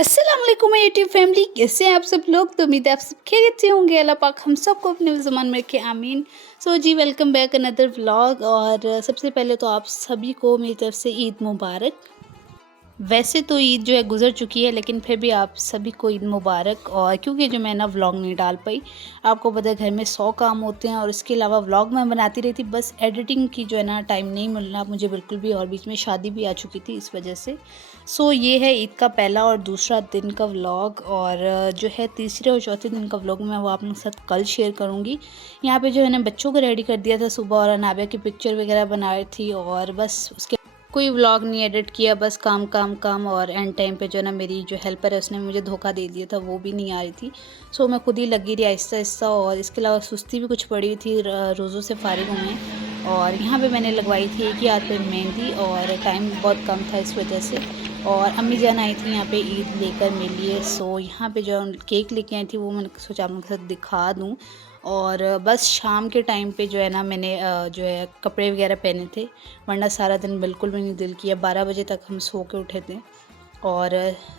अस्सलाम वालेकुम YouTube family, कैसे हैं आप सब लोग। तो उम्मीद है आप सब खैरियत से होंगे। अल्लाह पाक हम सबको अपने ज़मान में रखे, आमीन। सो जी, वेलकम बैक अनदर व्लॉग। और सबसे पहले तो आप सभी को मेरी तरफ से ईद मुबारक। वैसे तो ईद जो है गुज़र चुकी है, लेकिन फिर भी आप सभी को ईद मुबारक। और क्योंकि जो मैं ना व्लॉग नहीं डाल पाई, आपको पता है घर में 100 काम होते हैं और इसके अलावा व्लॉग मैं बनाती रहती, बस एडिटिंग की जो है ना टाइम नहीं मिलना मुझे बिल्कुल भी। और बीच में शादी भी आ चुकी थी इस वजह से। सो ये है ईद का पहला और दूसरा दिन का व्लॉग। और जो है तीसरे और चौथे दिन का व्लॉग मैं वो आप लोगों के साथ कल शेयर करूँगी। यहाँ पे जो है ना बच्चों को रेडी कर दिया था सुबह, और अनाबिया की पिक्चर वगैरह बनाई थी, और बस उसके कोई व्लॉग नहीं एडिट किया, बस काम काम काम। और एंड टाइम पे जो है ना मेरी जो हेल्पर है उसने मुझे धोखा दे दिया था, वो भी नहीं आ रही थी। सो मैं खुद ही लगी रही आहिस्ता आहिस्ता। और इसके अलावा सुस्ती भी कुछ पड़ी हुई थी, रोज़ों से फारिग हूँ मैं। और यहाँ पे मैंने लगवाई थी एक ही हाथ पे मेहंदी, और टाइम बहुत कम था इस वजह से। और अम्मी जान आई थी यहाँ पे ईद लेकर मेरे लिए। सो यहाँ पे जो केक लेके आई थी वो मैंने सोचा आप लोगों के साथ दिखा दूँ। और बस शाम के टाइम पे जो है ना मैंने जो है कपड़े वगैरह पहने थे, वरना सारा दिन बिल्कुल भी नहीं दिल किया। 12 बजे तक हम सो के उठे थे। और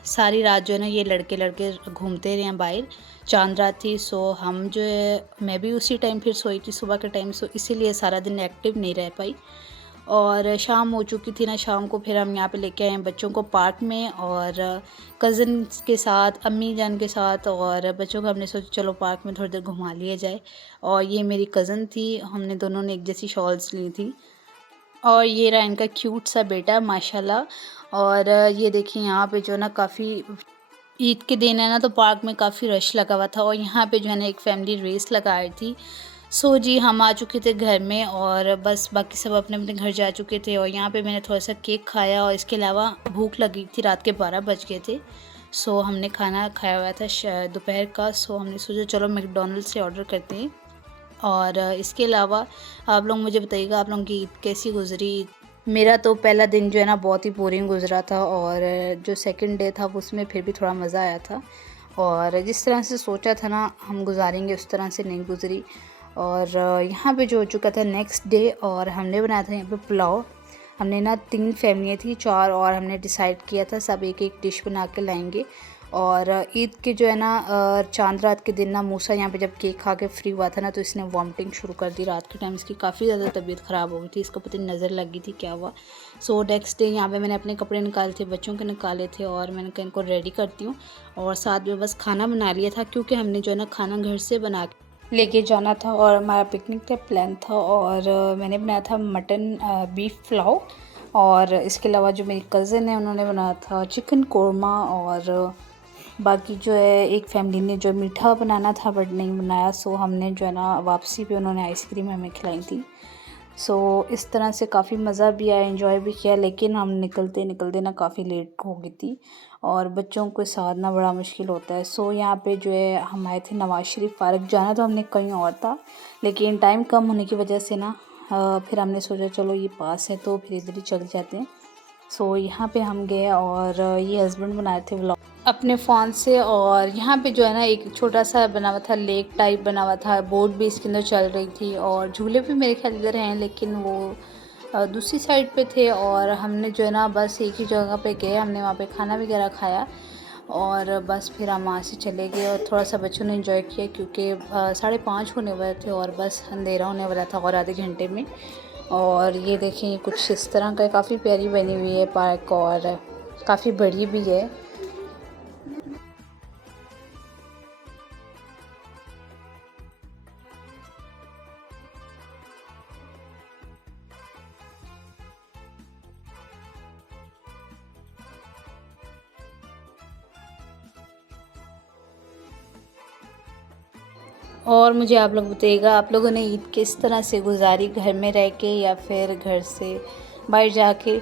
सारी रात जो है ना ये लड़के लड़के घूमते रहे हैं बाहर। चांद रात थी, सो हम जो है मैं भी उसी टाइम फिर सोई थी सुबह के टाइम, सो इसीलिए सारा दिन एक्टिव नहीं रह पाई। और शाम हो चुकी थी ना, शाम को फिर हम यहाँ पे लेके आए हैं बच्चों को पार्क में, और कज़न्स के साथ, अम्मी जान के साथ, और बच्चों को हमने सोचा चलो पार्क में थोड़ी देर घुमा लिया जाए। और ये मेरी कज़न थी, हमने दोनों ने एक जैसी शॉल्स ली थी। और ये रहा इनका क्यूट सा बेटा माशाल्लाह। और ये देखिए यहाँ पे जो है ना काफ़ी ईद के दिन है ना, तो पार्क में काफ़ी रश लगा हुआ था। और यहाँ पे जो है ना एक फैमिली रेस लगाई थी। सो जी, हम आ चुके थे घर में, और बस बाकी सब अपने अपने घर जा चुके थे। और यहाँ पे मैंने थोड़ा सा केक खाया, और इसके अलावा भूख लगी थी, रात के 12 बज गए थे। सो हमने खाना खाया हुआ था दोपहर का। सो हमने सोचा चलो मैकडॉनल्ड से ऑर्डर करते हैं। और इसके अलावा आप लोग मुझे बताइएगा आप लोगों की ईद कैसी गुज़री। मेरा तो पहला दिन जो है ना बहुत ही बोरिंग गुज़रा था, और जो सेकंड डे था उसमें फिर भी थोड़ा मज़ा आया था। और जिस तरह से सोचा था ना हम गुजारेंगे उस तरह से नहीं गुज़री। और यहाँ पे जो हो चुका था नेक्स्ट डे, और हमने बनाया था यहाँ पे पुलाव। हमने ना 3 फैमिलियाँ थी, 4, और हमने डिसाइड किया था सब एक एक डिश बना के लाएंगे। और ईद के जो है ना चांद रात के दिन ना मूसा यहाँ पे जब केक खा के फ्री हुआ था ना, तो इसने वॉमिटिंग शुरू कर दी रात के टाइम। इसकी काफ़ी ज़्यादा तबीयत ख़राब हो गई थी, इसको पता नहीं नज़र लगी थी क्या हुआ। सो नेक्स्ट डे यहाँ पे मैंने अपने कपड़े निकाले थे, बच्चों के निकाले थे, और मैंने कहा इनको रेडी करती हूँ। और साथ में बस खाना बना लिया था, क्योंकि हमने जो है ना खाना घर से बना लेके जाना था, और हमारा पिकनिक का प्लान था। और मैंने बनाया था मटन बीफ पुलाव। और इसके अलावा जो मेरी कज़न है उन्होंने बनाया था चिकन कोरमा। और बाकी जो है एक फैमिली ने जो मीठा बनाना था बट नहीं बनाया, सो हमने जो है ना वापसी पे उन्होंने आइसक्रीम हमें खिलाई थी। सो इस तरह से काफ़ी मज़ा भी आया, एंजॉय भी किया, लेकिन हम निकलते निकलते ना काफ़ी लेट हो गई थी, और बच्चों के साथ ना बड़ा मुश्किल होता है। सो यहाँ पे जो है हम आए थे नवाज़ शरीफ पार्क, जाना तो हमने कहीं और था, लेकिन टाइम कम होने की वजह से ना फिर हमने सोचा चलो ये पास है तो फिर इधर ही चल जाते हैं। सो यहाँ पे हम गए, और ये हस्बैंड बनाए थे व्लॉग अपने फ़ोन से। और यहाँ पे जो है ना एक छोटा सा बना हुआ था, लेक टाइप बना हुआ था, बोट भी इसके अंदर चल रही थी, और झूले भी मेरे ख्याल इधर हैं, लेकिन वो दूसरी साइड पे थे। और हमने जो है ना बस एक ही जगह पे गए, हमने वहाँ पे खाना वगैरह खाया, और बस फिर हम वहाँ से चले गए। और थोड़ा सा बच्चों ने एंजॉय किया, क्योंकि 5:30 होने वाले थे, और बस अंधेरा होने वाला था और आधे घंटे में। और ये देखें कुछ इस तरह का काफ़ी प्यारी बनी हुई है पार्क, और काफ़ी बड़ी भी है। और मुझे आप लोग बताइएगा आप लोगों ने ईद किस तरह से गुजारी, घर में रह के या फिर घर से बाहर जाके।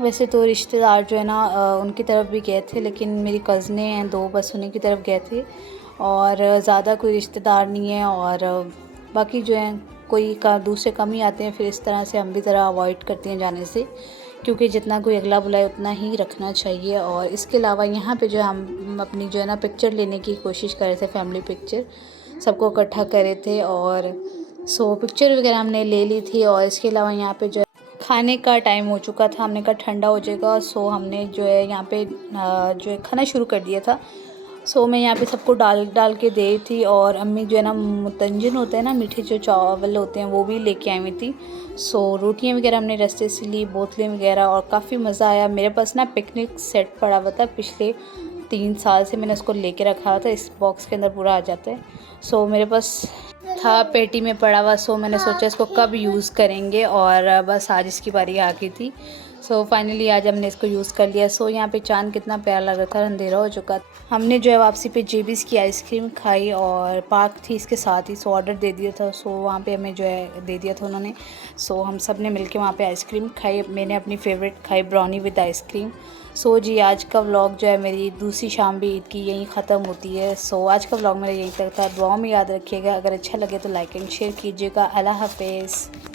वैसे तो रिश्तेदार जो है ना उनकी तरफ भी गए थे, लेकिन मेरी कज़नें हैं 2, बस उन्हीं की तरफ गए थे, और ज़्यादा कोई रिश्तेदार नहीं है। और बाकी जो हैं कोई का दूसरे कम ही आते हैं, फिर इस तरह से हम भी ज़रा अवॉइड करते हैं जाने से, क्योंकि जितना कोई अगला बुलाए उतना ही रखना चाहिए। और इसके अलावा यहाँ पे जो हम अपनी जो है ना पिक्चर लेने की कोशिश कर रहे थे, फैमिली पिक्चर सबको इकट्ठा करे थे। और सो पिक्चर वगैरह हमने ले ली थी। और इसके अलावा यहाँ पे जो खाने का टाइम हो चुका था, हमने कहा ठंडा हो जाएगा, सो हमने जो है यहाँ पे जो है खाना शुरू कर दिया था। सो मैं यहाँ पे सबको डाल डाल के दे रही थी, और अम्मी जो है ना मुतंजन होता है ना, मीठे जो चावल होते हैं वो भी लेके आई हुई थी। सो रोटियाँ वगैरह हमने रास्ते से ली, बोतलें वगैरह, और काफ़ी मज़ा आया। मेरे पास ना पिकनिक सेट पड़ा हुआ था, पिछले 3 साल से मैंने उसको लेके रखा था, इस बॉक्स के अंदर पूरा आ जाता है। सो मेरे पास था पेटी में पड़ा हुआ, सो मैंने सोचा इसको कब यूज़ करेंगे, और बस आज इसकी बारी आ गई थी। सो फाइनली आज हमने इसको यूज़ कर लिया। सो यहाँ पे चाँद कितना प्यारा लग रहा था, अंधेरा हो चुका था। हमने जो है वापसी पे जेबीज़ की आइसक्रीम खाई, और पार्क थी इसके साथ ही, सो ऑर्डर दे दिया था। सो वहाँ पे हमें जो है दे दिया था उन्होंने। सो हम सब ने मिलके वहाँ पे आइसक्रीम खाई। मैंने अपनी फ़ेवरेट खाई ब्राउनी विद आइसक्रीम। सो जी आज का व्लॉग जो है, मेरी दूसरी शाम भी ईद की यहीं ख़त्म होती है। सो आज का व्लॉग मेरा यहीं तक था। दुआओं में याद रखिएगा, अगर अच्छा लगे तो लाइक एंड शेयर कीजिएगा। अल्लाह हाफ़िज़।